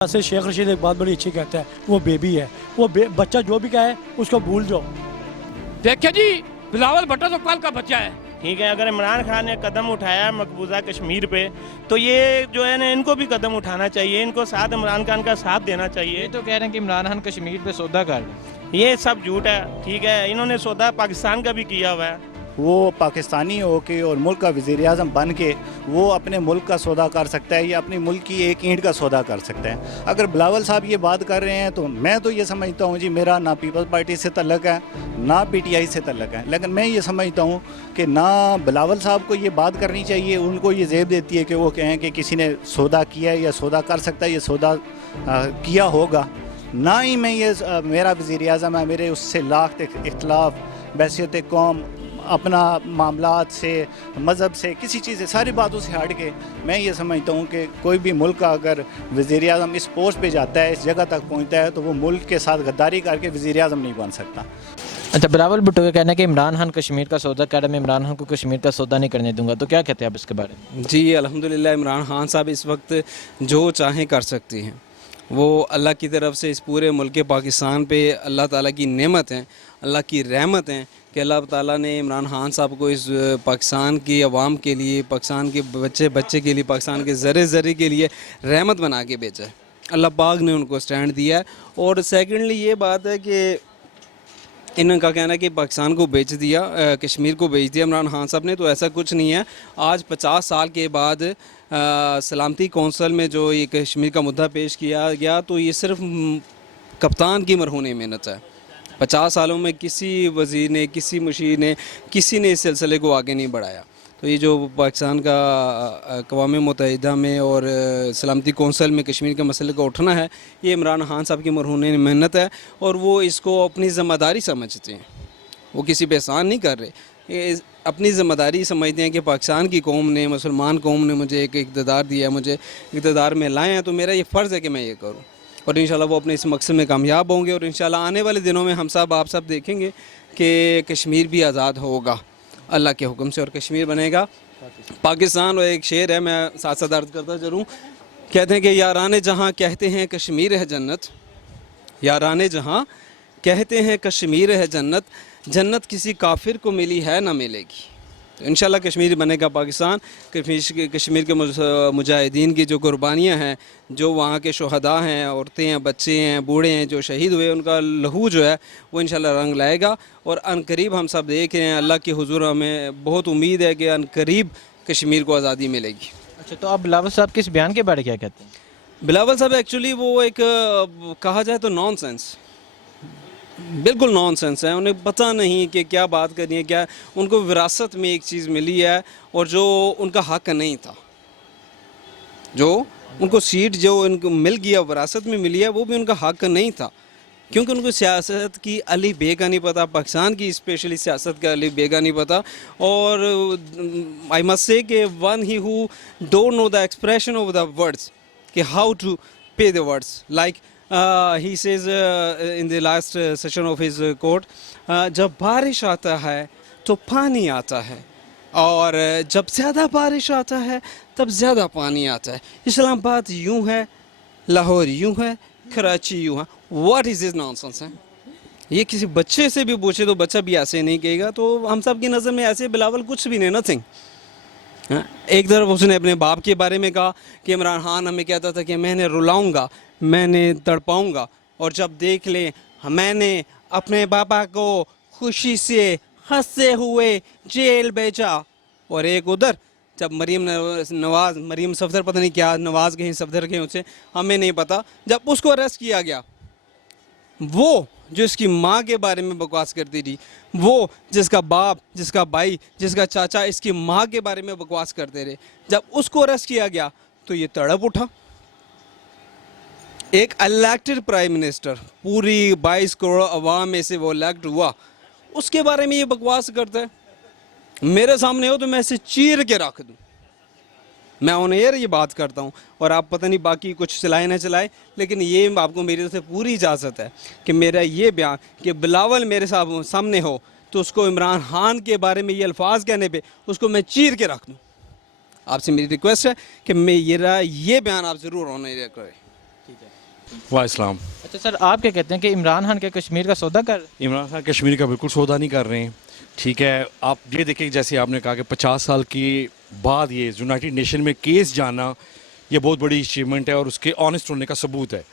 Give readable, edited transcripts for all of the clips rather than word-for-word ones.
से शेख रशीद एक बात बड़ी अच्छी कहता है, वो बेबी है, वो बच्चा जो भी कहे उसको भूल जाओ। देखिए जी, बिलावल भुट्टो तो कल का बच्चा है। ठीक है, अगर इमरान खान ने कदम उठाया मकबूजा कश्मीर पे, तो ये जो है ना, इनको भी कदम उठाना चाहिए, इनको साथ इमरान खान का साथ देना चाहिए। ये तो कह रहे हैं कि इमरान खान कश्मीर पे सौदा कर रहे हैं। ये सब झूठ है। ठीक है, इन्होंने सौदा पाकिस्तान का भी किया हुआ है। वो पाकिस्तानी होके और मुल्क का वज़ीर आज़म बन के वो अपने मुल्क का सौदा कर सकता है या अपनी मुल्क की एक ईंट का सौदा कर सकता है। अगर बिलावल साहब ये बात कर रहे हैं तो मैं तो ये समझता हूँ जी, मेरा ना पीपल्स पार्टी से तल्लक है ना पीटीआई से तल्लक है, लेकिन मैं ये समझता हूँ कि ना बिलावल साहब को ये बात करनी चाहिए, उनको ये ज़ेब देती है कि वो कहें कि किसी ने सौदा किया है या सौदा कर सकता है या सौदा किया होगा। ना ही मैं ये मेरा वज़ीर आज़म है, मेरे उससे लाख इख्तलाफ बैसियत कौम, अपना मामलात से, मज़हब से, किसी चीज़ से, सारी बातों से हट के मैं ये समझता हूँ कि कोई भी मुल्क का अगर वज़ीर आज़म इस पोस्ट पे जाता है, इस जगह तक पहुँचता है, तो वो मुल्क के साथ गद्दारी करके वज़ीर आज़म नहीं बन सकता। अच्छा, बिलावल भुट्टो का कहना है कि इमरान खान कश्मीर का सौदा कर रहे हैं, मैं इमरान खान को कश्मीर का सौदा नहीं करने दूंगा, तो क्या कहते हैं आप इसके बारे में? जी अल्हम्दुलिल्लाह, इमरान खान साहब इस वक्त जो चाहें कर सकती हैं। वो अल्लाह की तरफ से इस पूरे मुल्क पाकिस्तान पे अल्लाह ताला की नेमत हैं, अल्लाह की रहमत हैं कि अल्लाह ताला ने इमरान खान साहब को इस पाकिस्तान की आवाम के लिए, पाकिस्तान के बच्चे के लिए, पाकिस्तान के ज़रे के लिए रहमत बना के भेजा है। अल्लाह पाक ने उनको स्टैंड दिया है। और सेकेंडली ये बात है कि इनका कहना है कि पाकिस्तान को बेच दिया, कश्मीर को बेच दिया इमरान खान साहब ने, तो ऐसा कुछ नहीं है। आज 50 साल के बाद सलामती कौंसल में जो ये कश्मीर का मुद्दा पेश किया गया, तो ये सिर्फ कप्तान की मरहून मेहनत है। 50 सालों में किसी वज़ीर ने, किसी मुशीर ने, किसी ने इस सिलसिले को आगे नहीं बढ़ाया। तो ये जो पाकिस्तान का अक़वाम मुत्तहिदा में और सलामती कौंसल में कश्मीर के मसले का उठना है, ये इमरान खान साहब की मरहून मेहनत है और वो इसको अपनी ज़िम्मेदारी समझते हैं। वो किसी पे एहसान नहीं कर रहे, ये अपनी ज़िम्मेदारी समझते हैं कि पाकिस्तान की कौम ने, मुसलमान कौम ने मुझे एक इक़्तिदार दिया है, मुझे इक़्तिदार में लाए हैं, तो मेरा ये फ़र्ज़ है कि मैं ये करूँ। और इंशाल्लाह वो अपने इस मकसद में कामयाब होंगे और इंशाल्लाह आने वाले दिनों में हम सब, आप सब देखेंगे कि कश्मीर भी आज़ाद होगा अल्लाह के हुक्म से और कश्मीर बनेगा पाकिस्तान। और एक शेर है, मैं साथ साथ अर्ज़ करता चलूँ, कहते हैं कि याराने जहाँ कहते हैं कश्मीर है जन्नत, याराने जहाँ कहते हैं कश्मीर है जन्नत, जन्नत किसी काफिर को मिली है ना मिलेगी। तो इंशाल्लाह कश्मीर बनेगा पाकिस्तान। कश्मीर के मुजाहिदीन की जो कुर्बानियाँ हैं, जो वहाँ के शुहदा हैं, औरतें हैं, बच्चे हैं, बूढ़े हैं जो शहीद हुए, उनका लहू जो है वो इंशाल्लाह रंग लाएगा। और अनकरीब हम सब देख रहे हैं, अल्लाह के हुजूर हमें बहुत उम्मीद है कि अनकरीब कश्मीर को आज़ादी मिलेगी। अच्छा, तो आप बिलावल साहब के इस बयान के बारे में क्या कहते हैं? बिलावल साहब एक्चुअली वो एक कहा जाए तो नॉनसेंस, बिल्कुल नॉनसेंस है। उन्हें पता नहीं कि क्या बात करनी है, क्या उनको विरासत में एक चीज़ मिली है और जो उनका हक नहीं था, जो उनको सीट जो उनको मिल गया विरासत में मिली है, वो भी उनका हक नहीं था, क्योंकि उनको सियासत की अली बे का नहीं पता, पाकिस्तान की स्पेशली सियासत का अली बे का नहीं पता। और आई मस्ट से कि one he who don't know the expression of the words, कि हाउ टू पे the words, like he says in the last session of his court, जब बारिश आता है तो पानी आता है, और जब ज़्यादा बारिश आता है तब ज़्यादा पानी आता है। इस्लामाबाद यूँ है, लाहौर यूँ है, कराची यूँ है। व्हाट इज़ दिस नॉनसेंस है? ये किसी बच्चे से भी पूछे तो बच्चा भी ऐसे नहीं कहेगा। तो हम सब की नज़र में ऐसे बिलावल कुछ भी नहीं, नथिंग। एक तरफ उसने अपने बाप के बारे में कहा कि इमरान खान हमें कहता था कि मैंने रुलाऊंगा, मैंने तड़पाऊंगा, और जब देख ले मैंने अपने पापा को खुशी से हंसते हुए जेल भेजा। और एक उधर जब मरीम सफदर, पता नहीं क्या नवाज गए सफदर गए, उसे हमें नहीं पता, जब उसको अरेस्ट किया गया, वो जो इसकी माँ के बारे में बकवास करती थी, वो जिसका बाप, जिसका भाई, जिसका चाचा इसकी माँ के बारे में बकवास करते रहे, जब उसको अरेस्ट किया गया तो ये तड़प उठा। एक इलेक्टेड प्राइम मिनिस्टर, पूरी 22 करोड़ अवाम में से वो इलेक्ट हुआ, उसके बारे में ये बकवास करता है। मेरे सामने हो तो मैं इसे चीर के रख दूँ। मैं ऑन एयर ये बात करता हूँ, और आप पता नहीं बाकी कुछ चलाए ना चलाए, लेकिन ये आपको मेरी तरफ से पूरी इजाज़त है कि मेरा ये बयान कि बिलावल मेरे सामने हो तो उसको इमरान खान के बारे में ये अल्फाज कहने पे उसको मैं चीर के रख दूँ। आपसे मेरी रिक्वेस्ट है कि ये बयान आप ज़रूर ऑन एयर करें। ठीक है। अलैकुम। वाह इस्लाम। अच्छा सर, आप क्या कहते हैं कि इमरान खान के कश्मीर का सौदा कर इमरान खान कश्मीर का बिल्कुल सौदा नहीं कर रहे हैं। ठीक है, आप ये देखिए जैसे आपने कहा कि 50 साल के बाद ये यूनाइटेड नेशन में केस जाना ये बहुत बड़ी अचीवमेंट है और उसके ऑनेस्ट होने का सबूत है।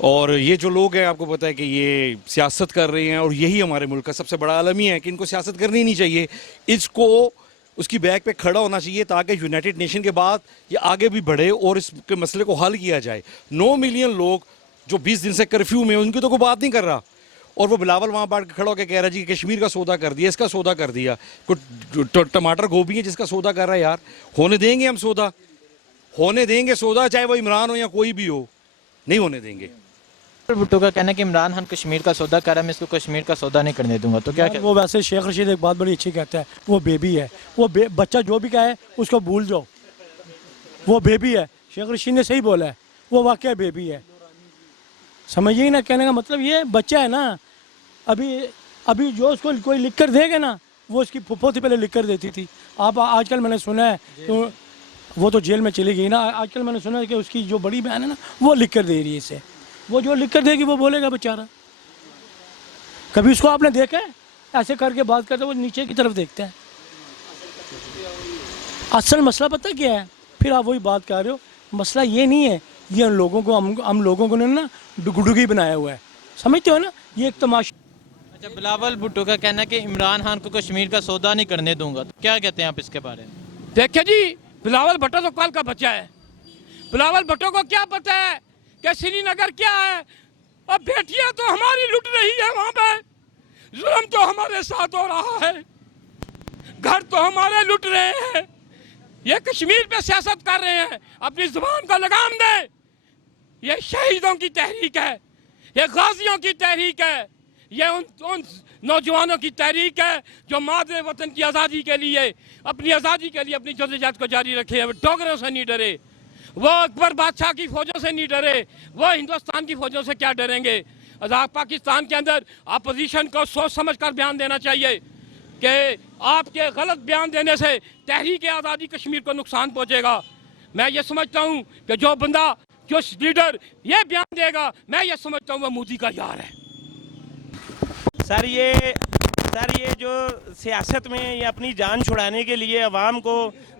और ये जो लोग हैं आपको पता है कि ये सियासत कर रहे हैं और यही हमारे मुल्क का सबसे बड़ा आलमी है कि इनको सियासत करनी नहीं चाहिए, इसको उसकी बैक पे खड़ा होना चाहिए ताकि यूनाइटेड नेशन के बाद ये आगे भी बढ़े और इसके मसले को हल किया जाए। 9 मिलियन लोग जो 20 दिन से कर्फ्यू में उनकी तो कोई बात नहीं कर रहा और वो बिलावल वहाँ बैठ के खड़ा होकर कह रहा है जी कश्मीर का सौदा कर दिया, इसका सौदा कर दिया। कोई टमाटर गोभी है जिसका सौदा कर रहा है यार, होने देंगे हम सौदा? होने देंगे सौदा, चाहे वो इमरान हो या कोई भी हो, नहीं होने देंगे। भुट्टो का कहना है कि इमरान खान कश्मीर का सौदा कर रहा है, मैं इसको कश्मीर का सौदा नहीं करने दूंगा, तो क्या वो वैसे शेख रशीद एक बात बड़ी अच्छी कहता है, वो बेबी है, वो बच्चा जो भी कहे उसको भूल जाओ, वो बेबी है। शेख रशीद ने सही बोला है, वो वाकई बेबी है। समझिए ना, कहने का मतलब ये बच्चा है ना, अभी जो उसको कोई लिख कर देगा ना, वो उसकी फुफ्फो से पहले लिख कर देती थी। आप आजकल मैंने सुना है तो वो तो जेल में चली गई ना, आजकल मैंने सुना है कि उसकी जो बड़ी बहन है ना वो लिख कर दे रही है इसे, वो जो लिख कर देगी वो बोलेगा बेचारा। कभी उसको आपने देखा है ऐसे करके बात करते, वो नीचे की तरफ देखते हैं। असल मसला पता क्या है, फिर आप वही बात कर रहे हो, मसला ये नहीं है, ये उन लोगों को हम लोगों को ना डुगडुगी बनाया हुआ है, समझते हो ना, ये एक तमाशा। अच्छा, बिलावल भुट्टो का कहना है कि इमरान खान को कश्मीर का सौदा नहीं करने दूंगा, तो क्या कहते हैं आप इसके बारे में? देखिए जी, बिलावल भुट्टो तो कल का बच्चा है। बिलावल भुट्टो को क्या पता है कि श्रीनगर क्या है? अब बेटियां तो हमारी लुट रही है वहां पे, जुल्म तो हमारे साथ हो रहा है, घर तो हमारे लुट रहे हैं, ये कश्मीर पे सियासत कर रहे हैं। अपनी जुबान को लगाम दे। ये शहीदों की तहरीक है, ये गाजियों की तहरीक है, ये उन नौजवानों की तहरीक है जो मादरे वतन की आज़ादी के लिए, अपनी आज़ादी के लिए अपनी जद्दोजहद को जारी रखे हैं। वो डोगरों से नहीं डरे, वो अकबर बादशाह की फौजों से नहीं डरे, वो हिंदुस्तान की फौजों से क्या डरेंगे? पाकिस्तान के अंदर अपोजिशन को सोच समझ कर बयान देना चाहिए कि आपके गलत बयान देने से तहरीक आज़ादी कश्मीर को नुकसान पहुँचेगा। मैं ये समझता हूँ कि जो बंदा, जो लीडर ये बयान देगा, मैं ये समझता हूँ वो मोदी का यार है। सर ये जो सियासत में ये अपनी जान छुड़ाने के लिए अवाम को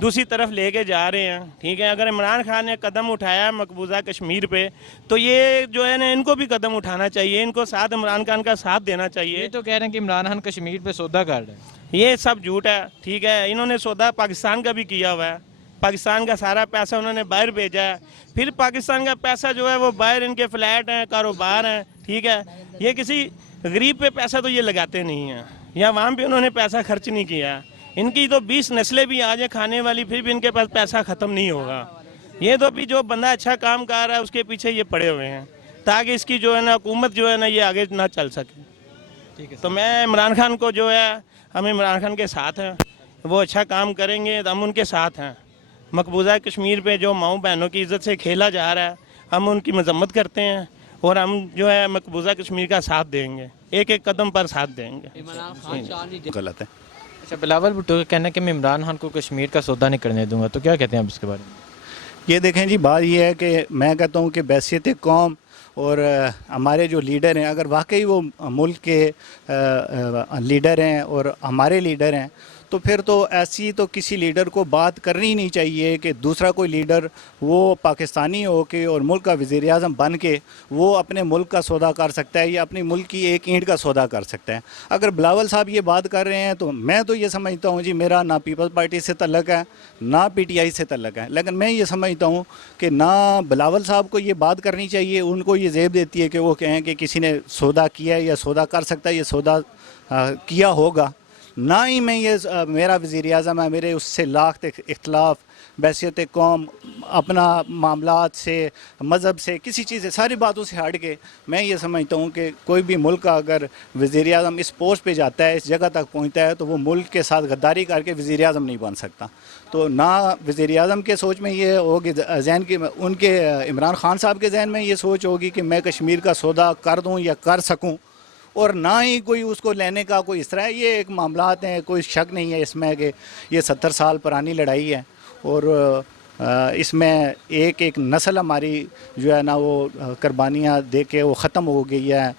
दूसरी तरफ लेके जा रहे हैं, ठीक है। अगर इमरान खान ने कदम उठाया मकबूजा कश्मीर पे, तो ये जो है ना इनको भी कदम उठाना चाहिए, इनको साथ इमरान खान का साथ देना चाहिए। ये तो कह रहे हैं कि इमरान खान कश्मीर पे सौदा कर रहे हैं, ये सब झूठ है, ठीक है। इन्होंने सौदा पाकिस्तान का भी किया हुआ है, पाकिस्तान का सारा पैसा उन्होंने बाहर भेजा है, फिर पाकिस्तान का पैसा जो है वो बाहर इनके फ्लैट हैं, कारोबार हैं, ठीक है। ये किसी गरीब पे पैसा तो ये लगाते नहीं हैं, या वहाँ पे उन्होंने पैसा खर्च नहीं किया। इनकी तो 20 नस्लें भी आ जाए खाने वाली, फिर भी इनके पास पैसा ख़त्म नहीं होगा। ये तो अभी जो बंदा अच्छा काम कर रहा है उसके पीछे ये पड़े हुए हैं ताकि इसकी जो है ना हुकूमत जो है ना ये आगे ना चल सके। ठीक है। तो मैं इमरान खान को जो है, हम इमरान खान के साथ हैं, वो अच्छा काम करेंगे तो हम उनके साथ हैं। मकबूजा कश्मीर पे जो माओ बहनों की इज़्ज़त से खेला जा रहा है, हम उनकी मजम्मत करते हैं और हम जो है मकबूजा कश्मीर का साथ देंगे, एक एक कदम पर साथ देंगे। गलत है। अच्छा, बिलावल भुट्टो का कहना है कि मैं इमरान खान को कश्मीर का सौदा नहीं करने दूंगा, तो क्या कहते हैं आप इसके बारे में? ये देखें जी, बात ये है कि मैं कहता हूँ कि बैसियत कौम और हमारे जो लीडर हैं, अगर वाकई वो मुल्क के लीडर हैं और हमारे लीडर हैं, तो फिर तो ऐसी तो किसी लीडर को बात करनी ही नहीं चाहिए कि दूसरा कोई लीडर वो पाकिस्तानी हो के और मुल्क का वज़ीर आज़म बन के वो अपने मुल्क का सौदा कर सकता है या अपनी मुल्क की एक ईंट का सौदा कर सकता है। अगर बिलावल साहब ये बात कर रहे हैं तो मैं तो ये समझता हूँ जी, मेरा ना पीपल्स पार्टी से तल्लक है ना PTI से तल्लक है, लेकिन मैं ये समझता हूँ कि ना बिलावल साहब को ये बात करनी चाहिए, उनको ये ज़ेब देती है कि वो कहें कि किसी ने सौदा किया है या सौदा कर सकता है, ये सौदा किया होगा। ना ही मैं ये मेरा वज़ीर आज़म है, मेरे उससे लाख इख्तलाफ, बैसियत कौम, अपना मामलात से, मज़हब से, किसी चीज़ से, सारी बातों से हट के मैं ये समझता हूँ कि कोई भी मुल्क का अगर वज़ीर आज़म इस पोस्ट पे जाता है, इस जगह तक पहुँचता है, तो वो मुल्क के साथ गद्दारी करके वज़ीर आज़म नहीं बन सकता। तो ना वज़ीर आज़म के सोच में ये होगी, जहन की उनके इमरान खान साहब के जहन में ये सोच होगी कि मैं कश्मीर का सौदा कर दूँ या कर सकूँ, और ना ही कोई उसको लेने का कोई इस तरह। ये एक मामलात हैं, कोई शक नहीं है इसमें कि ये 70 साल पुरानी लड़ाई है और इसमें एक एक नस्ल हमारी जो है ना वो कुर्बानियाँ दे के वो ख़त्म हो गई है।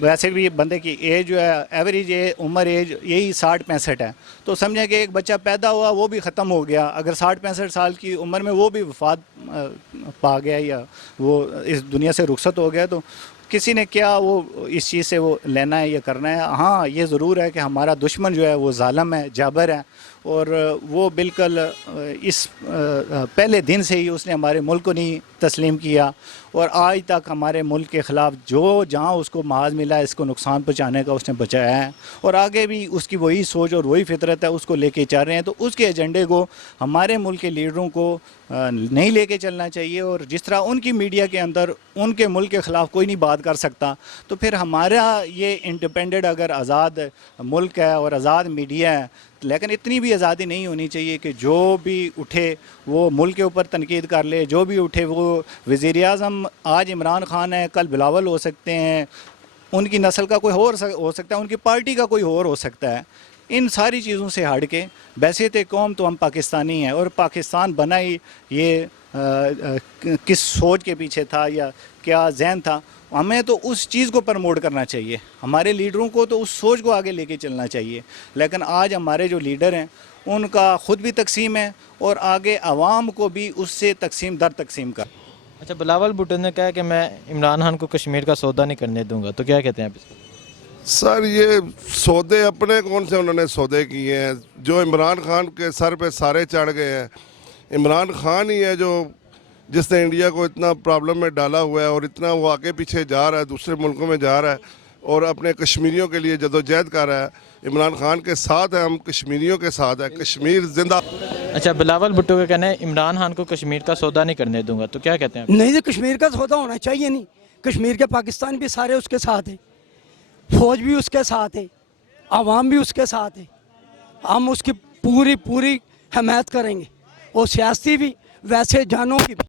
वैसे भी बंदे की एज जो है एवरेज उम्र एज यही 60-65 है, तो समझें कि एक बच्चा पैदा हुआ वो भी ख़त्म हो गया। अगर 60-65 साल की उम्र में वो भी वफात पा गया या वो इस दुनिया से रुखसत हो गया, तो किसी ने क्या वो इस चीज़ से वो लेना है या करना है। हाँ, ये ज़रूर है कि हमारा दुश्मन जो है वो जालिम है, जाबर है, और वो बिल्कुल इस पहले दिन से ही उसने हमारे मुल्क को नहीं तस्लीम किया, और आज तक हमारे मुल्क के ख़िलाफ़ जो जहाँ उसको महाज मिला है इसको नुकसान पहुँचाने का उसने बचाया है, और आगे भी उसकी वही सोच और वही फितरत है, उसको लेके चल रहे हैं। तो उसके एजेंडे को हमारे मुल्क के लीडरों को नहीं लेके चलना चाहिए, और जिस तरह उनकी मीडिया के अंदर उनके मुल्क के ख़िलाफ़ कोई नहीं बात कर सकता, तो फिर हमारा ये इंडिपेंडेंट अगर आज़ाद मुल्क है और आज़ाद मीडिया है, लेकिन इतनी भी आज़ादी नहीं होनी चाहिए कि जो भी उठे वो मुल्क के ऊपर तनकीद कर ले, जो भी उठे वो वज़ीर-ए-आज़म आज इमरान खान है, कल बिलावल हो सकते हैं, उनकी नस्ल का कोई और हो सकता है, उनकी पार्टी का कोई और हो सकता है। इन सारी चीज़ों से हट के बैसियत कौम तो हम पाकिस्तानी हैं, और पाकिस्तान बना ही ये किस सोच के पीछे था या क्या जहन था, हमें तो उस चीज़ को प्रमोट करना चाहिए। हमारे लीडरों को तो उस सोच को आगे लेके चलना चाहिए। लेकिन आज हमारे जो लीडर हैं उनका ख़ुद भी तकसीम है और आगे आवाम को भी उससे तकसीम दर तकसीम का। अच्छा, बिलावल भुट्टो ने कहा कि मैं इमरान खान को कश्मीर का सौदा नहीं करने दूंगा, तो क्या कहते हैं आप इसको? सर, ये सौदे अपने कौन से उन्होंने सौदे किए हैं? जो इमरान खान के सर पे सारे चढ़ गए हैं। इमरान खान ही है जो जिसने इंडिया को इतना प्रॉब्लम में डाला हुआ है, और इतना वो आगे पीछे जा रहा है, दूसरे मुल्कों में जा रहा है, और अपने कश्मीरियों के लिए जदोजहद कर रहा है। इमरान खान के साथ है, हम कश्मीरियों के साथ है। कश्मीर जिंदा। अच्छा, बिलावल भुट्टो का कहना है इमरान खान को कश्मीर का सौदा नहीं करने दूंगा, तो क्या कहते हैं आप? नहीं, तो कश्मीर का सौदा होना चाहिए नहीं। कश्मीर के पाकिस्तान भी सारे उसके साथ हैं, फौज भी उसके साथ है, आवाम भी उसके साथ है। हम उसकी पूरी पूरी हमायत करेंगे, और सियासी भी वैसे जानों की भी।